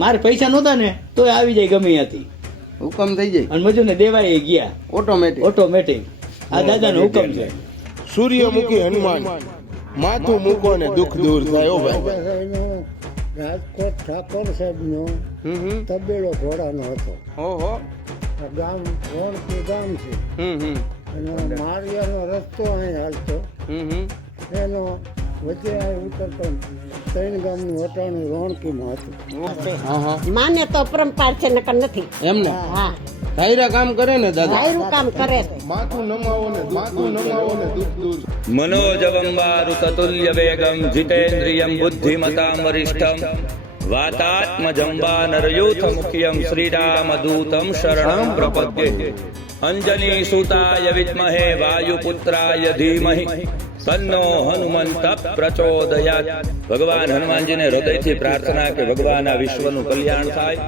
મારે પૈસા નહોતા ને તોય આવી જાય ગમે ત્યાંથી હુકમ થઈ જાય અને મજૂરને દેવાય ગયા ઓટોમેટિક આ દાદાનો હુકમ છે. સૂર્યમુખી હનુમાન માથું મૂકો ને દુઃખ દૂર થાય. ઓ ભાઈ રાજકોટ ઠાકોર સાહેબનો તબેલો ઘોડાનો હતો. ઓહો આ ગામ રોણકી ગામ છે અને મારિયાનો રસ્તો અહીં હાલતો એનો વચ્ચે ઉતરતો 3 ગામનું વટાણું રોણકીમાં હતું. માન્ય તો પરંપરા છે નકર નથી એમને હા ધાયરા કામ કરે ને દાદા સારું કામ કરે માથું નમાવો ને દુઃખ દૂર. मनोजवं वारुततुल्य वेगं जितेन्द्रियं बुद्धिमतां वरिष्ठं वातात्मजं वानरयूथ मुख्यं श्रीरामदूतं शरणं प्रपद्ये. अंजनी सुताय विद्महे वायुपुत्राय धीमहि तन्नो हनुमंत प्रचोदयात्. भगवान हनुमानजी ने हृदय थी प्रार्थना के भगवान आ विश्व નું કલ્યાણ થાય.